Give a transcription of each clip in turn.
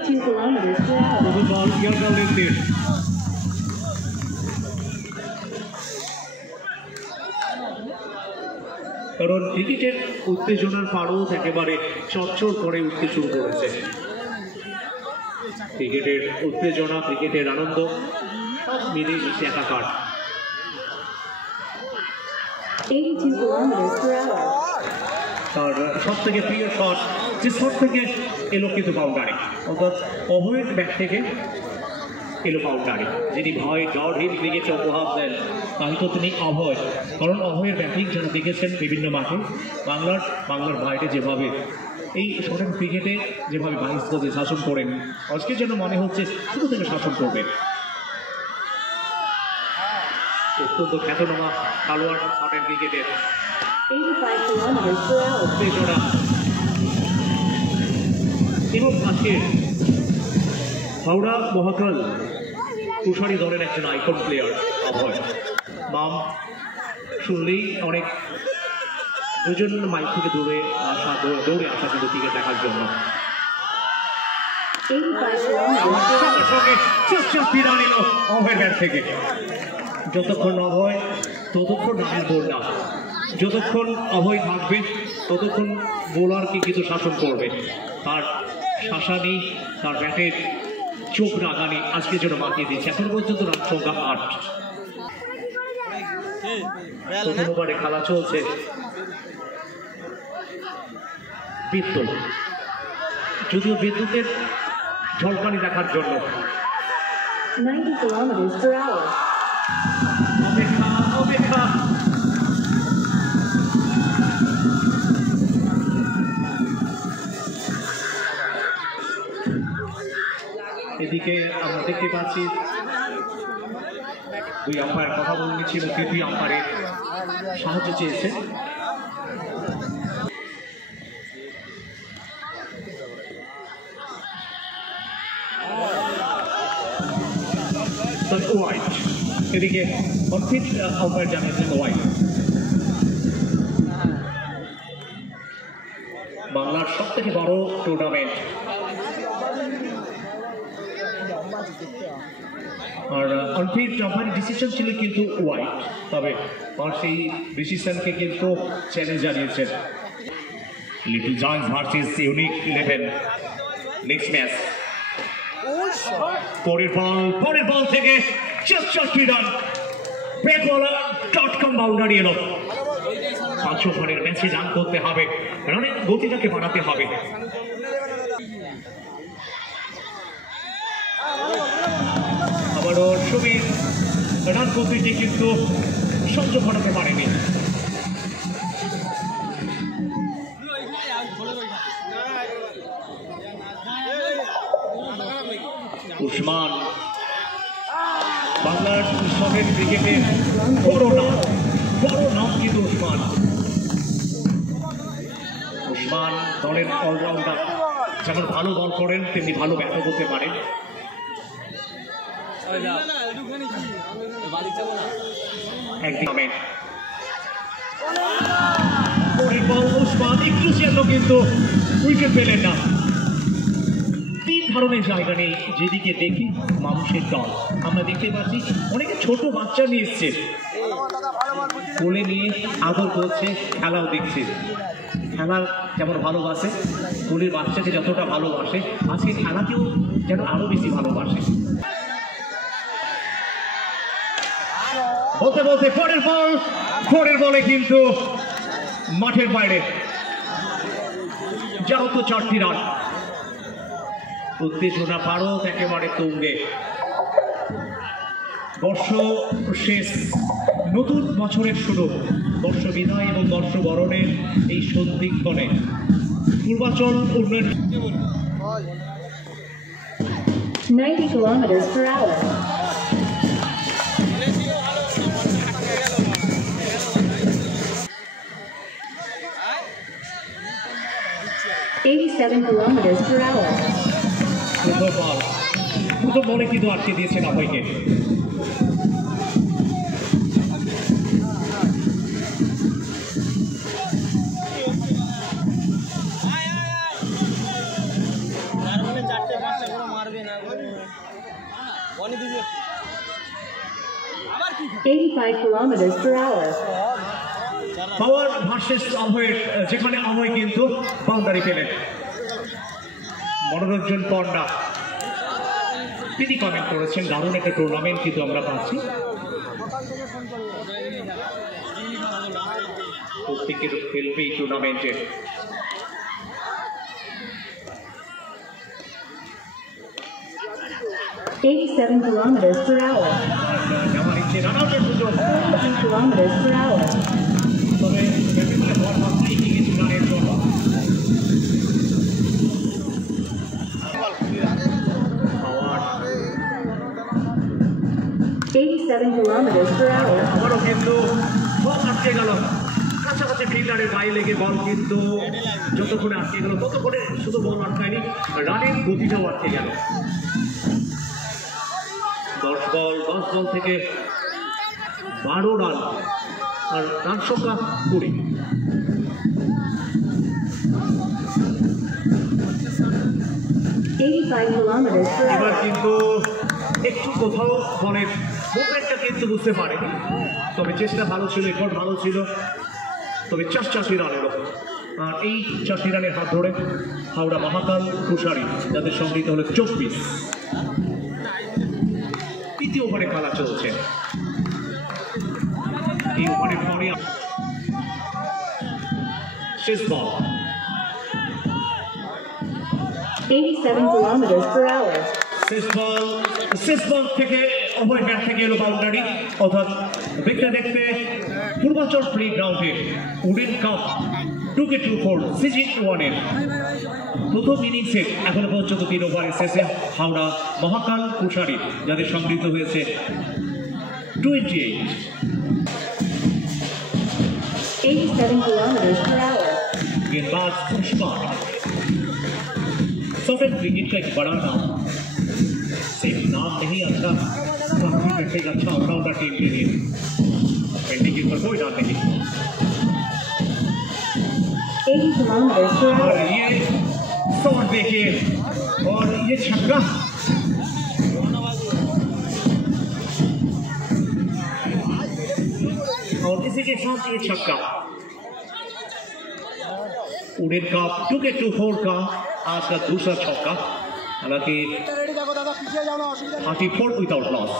82 kilometers per hour. বল ইয়ারগালের কারণ ক্রিকেটের উত্তেজনার পারদ একেবারে চরচর করে উঠতে শুরু করেছে। ক্রিকেটের উত্তেজনা, ক্রিকেটের আনন্দ সব মিলে মিশে একাকার। 82 kilometers per hour. তার সব থেকে প্রিয় শট, যে শট থেকে এলো কিন্তু বাউন্ডারি, অর্থাৎ অভয়ের ব্যাট থেকে এলো বাউন্ডারি। যিনি ভয় জর্হিল ক্রিকেটে উপহার দেন তাই তো তিনি অভয়। কারণ অভয়ের ব্যাটিং যারা দেখেছেন বিভিন্ন মাঠে, বাংলার বাইরে যেভাবে এই শর্ট ক্রিকেটে যেভাবে 22 গজে শাসন করেন, আজকে যেন মনে হচ্ছে শুরু থেকে শাসন করবেন। অত্যন্ত খ্যাতনামা খেলোয়াড় শর্ট ক্রিকেটের। 85 kilometers per hour. উত্তেজনা এবং আজকে হাওড়া মহাকাল তুষারি দলের একজন আইকন প্লেয়ার অভয়। নাম শুনলেই অনেক দুজন মাইক থেকে দৌড়ে আসা কিন্তু ক্রিকেট দেখার জন্য। 85 kilometers per hour. অভয়ের ব্যাট থেকে যতক্ষণ অভয় ততক্ষণ রানের বোল না, যতক্ষণ অভয় থাকবে ততক্ষণ বোলারকে কিন্তু শাসন করবে। তার শাসানি, তার ব্যাটের চোখ রাগানি আজকে যেন মাতিয়ে দিচ্ছে। এখন পর্যন্ত রান সংখ্যা 8। প্রথম ওভারে খেলা চলছে। বিদ্যুৎ, যদিও বিদ্যুতের ঝলকানি দেখার জন্য 90 kilometers per hour. অপেক্ষা এদিকে আমরা দেখতে পাচ্ছি দুই আম্পায়ার কথা বলে নিচ্ছি এবং তৃতীয় আম্পায়ারের সাহায্য চেয়েছে। ওয়াইড, এদিকে অর্থিত আম্পায়ার জানিয়েছেন ওয়াইড। বাংলার সব থেকে বড় টুর্নামেন্ট, আর অর্থিত আম্পায়ারের ডিসিশন ছিল কিন্তু ওয়াইড, তবে আর সেই ডিসিশনকে কিন্তু চ্যালেঞ্জ জানিয়েছেন। Little Joints versus unique 11 next match. পরের বল থেকে 64 রান, breakwaller.com বাউন্ডারি এলো। 5 ওভারের ম্যাচে রান করতে হবে, রানের গতিটাকে বাড়াতে হবে। আবারও সুবীর রান গতিটি কিন্তু সংযোগ ঘটাতে পারেনি। উসমান বাংলার শখের ক্রিকেটের বড় নাম কিন্তু উসমান দলের অলরাউন্ডার, যেমন ভালো বল করেন তেমনি ভালো ব্যাটও করতে পারেন। উসমান একটু কিন্তু উইকেট পেলেন না। ধরনের জায়গা নেই, যেদিকে দেখি মানুষের দল। আমরা দেখতে পাচ্ছি অনেকে ছোট বাচ্চা নিয়ে এসছে, কোলে নিয়ে আদর করছে, খেলাও দেখছে। খেলা যেমন ভালোবাসে, কোলের বাচ্চাকে যতটা ভালোবাসে, আজকে খেলাকেও যেন আরো বেশি ভালোবাসে। বলতে বলতে পরের বলে কিন্তু মাঠের বাইরে যাও তো 4টি রান। উত্তেজনা পারদ একেবারে তুঙ্গে। বর্ষ শেষ, নতুন বছরের শুরু, বর্ষ বিদায় এবং বর্ষ বরণের এই সন্ধিক্ষণে পূর্বাচল উন্নয়ন 90 kilometers per hour. $87 kilometers per hour. প্রথম বলে কিন্তু আটকে দিয়েছেন অভয়কে। 85 kilometers per hour. পাওয়ার ভার্সেস অভয়ের, যেখানে অভয় কিন্তু বাউন্ডারি পেলেন। মনোরঞ্জন পণ্ডা তিনি কমেন্ট করেছেন, দারুণ একটা টুর্নামেন্ট কিন্তু আমরা পাচ্ছি, প্রত্যেকের খেলবে এই টুর্নামেন্টে। $87 kilometers per hour. যেমন ইচ্ছে রান আউটের সুযোগ, 42 kilometers per hour. তবে ব্যাটিংয়ে বল মাত্রই কিছু রানের জন্য পাওয়ার 87 kilometers per hour. আবারও কিন্তু বল আটকে গেল, কাছাকাছি ফিল্ডারের গায়ে লেগে বল কিন্তু যতক্ষণে আটকে গেল ততক্ষণে শুধু বল আটকায়নি, রানের গতিটাও আটকে গেল। 10 বল থেকে 12 রান, আর রান সংখ্যা 20। kilometers per এবার hour. কিন্তু একটু কোথাও বলের মুভমেন্টটা কিন্তু বুঝতে পারেনি, তবে চেষ্টা ভালো ছিল, রেকর্ড ভালো ছিল, তবে 4 রানের ওপর। আর এই 4 রানের হাত ধরে হাওড়া মহাকাল কুশারি, যাদের সংগৃহীত হলো 24। তৃতীয় ওভারে খেলা চলছে, এই ওভারের পরে শেষ বল। 87 kilometers per hour. শেষ বল থেকে অভয় ব্যাট থেকে এলো বাউন্ডারি, অর্থাৎ দেখতে দেখতে পূর্বাচল প্লে গ্রাউন্ডে উডেন কাপ 2K24 সিজন 1-এর প্রথম ইনিংসে এখনো পর্যন্ত 3 ওভারের শেষে হাওড়া মহাকাল কুশারি, যাদের সংগৃহীত হয়েছে 28। 87 kilometers per hour. गेंदबाज उस्मान सफेद क्रिकेट का एक बड़ा नाम, सिर्फ नाम नहीं, अच्छा काफी एक अच्छा ऑलराउंडर टीम के लिए। पेंडिंग के ऊपर कोई डाल नहीं, 80 kilometers per और hour. ये शॉट देखिए, और ये छक्का, और इसी के साथ ये छक्का। उड़ेन कप 2K24 का आज का दूसरा छक्का, हालांकि 34 without loss.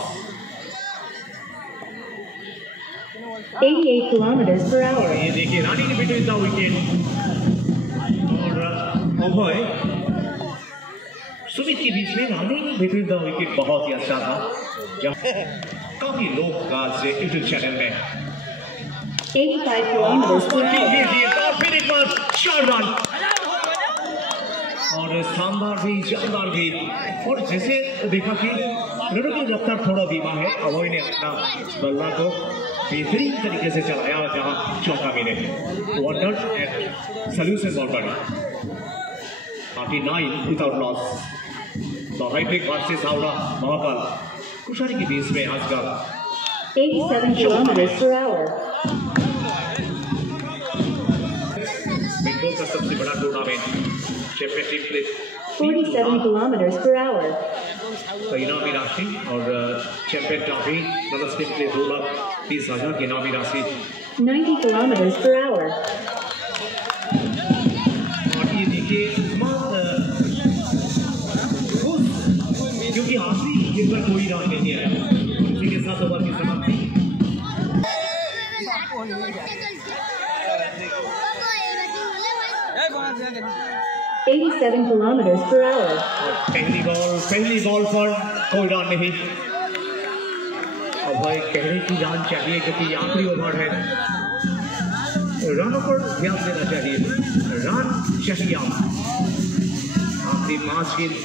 88 kilometers per hour. ये देखिए रनिंग बिटवीन द विकेट, और अभय सुमित के बीच में रनिंग बिटवीन द विकेट बहुत ही अच्छा था, काफी लोग आज यूट्यूब चैनल में 85 kilometers per hour. फिर एक बार 4 रन, और शानदार भी शानदार भी, और जैसे देखा कि रनों की रफ्तार थोड़ा धीमा है, अभय ने अपना बल्ला को बेहतरीन तरीके से चलाया, जहां चौका मिले। Wonder and solution boundary 39 without loss. The hitech versus Howrah Mahakal Kushari के बीच में आज का 87 kilometers per hour. बेंगल का सबसे बड़ा tournament championship play 47 kilometers per hour. का इनामी राशि, और चैंपियन ट्रॉफी नमस्ते प्ले 2,30,000 की इनामी राशि, 90 kilometers per hour. और ये देखिए क्योंकि आखिरी गेंद पर कोई रन नहीं आया, इसी के साथ ओवर की समाप्ति। 87 kilometers per hour. और पहली बॉल पर कोई रन नहीं। अभय कहने की जान चाहिए, क्योंकि आखिरी ओवर है, रनों पर ध्यान देना चाहिए, रन चाहिए। आखिरी 5 गेंद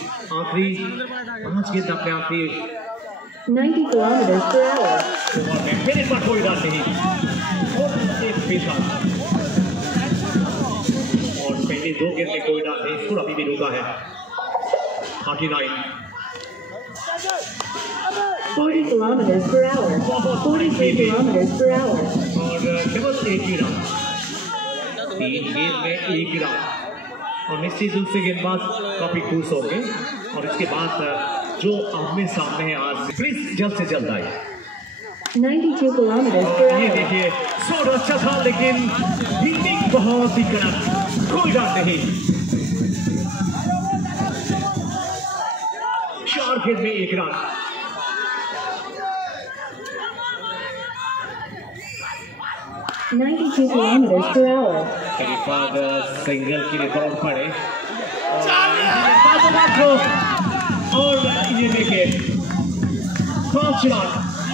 अपने आखिरी 90 kilometers per hour. ओवर में फिर एक बार कोई रन नहीं, और एक पेशा, और पहले 2 गेंद में कोई रन नहीं, स्कोर अभी भी रुका है 39। 40 kilometers per hour. 43 kilometers per hour. और केवल एक ही रन, 3 गेंद में एक ही रन, और निश्चित रूप से गेंदबाज काफी खुश होंगे। और इसके बाद जो आमने सामने है आज प्लीज जल्द से जल्द आए। 92 kilometers per ये hour. देखिए शॉट अच्छा था लेकिन हिटिंग बहुत ही कड़क, कोई बात नहीं। 4 गेंद में 1 रन। 92 kilometers per hour. कहीं बाद सिंगल के लिए दौड़ पड़े और ये देखिए 5 रन,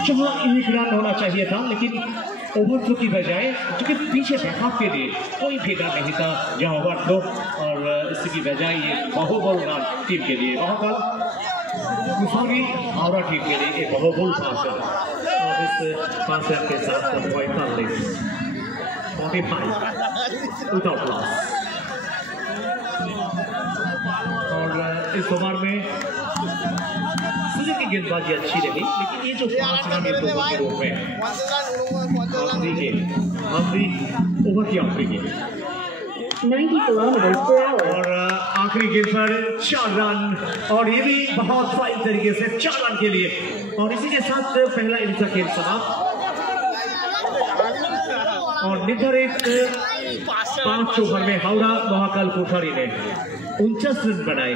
जहाँ 1 रन होना चाहिए था लेकिन ओवरथ्रो की बजाय क्योंकि पीछे बैकअप के लिए कोई भी रन नहीं था जहाँ ओवरथ्रो, और इसकी बजाय ये बहुबल रन टीम के लिए, हावड़ा टीम के लिए एक बहुबल पास है और इस पास के साथ 45 विदाउट लॉस। और इस ओवर में सुजन की गेंदबाजी अच्छी रही लेकिन ये जो 5 रन के रूप में आखिरी ओवर की आखिरी गेंद 90 kilometers per hour. और आखिरी गेंद पर 4 रन और ये भी बहुत फाइन तरीके से 4 रन के लिए, और इसी के साथ पहला इनिंग्स का खेल समाप्त और निर्धारित 5 ओवर में हावड़ा महाकाल कोठारी ने 49 रन बनाए।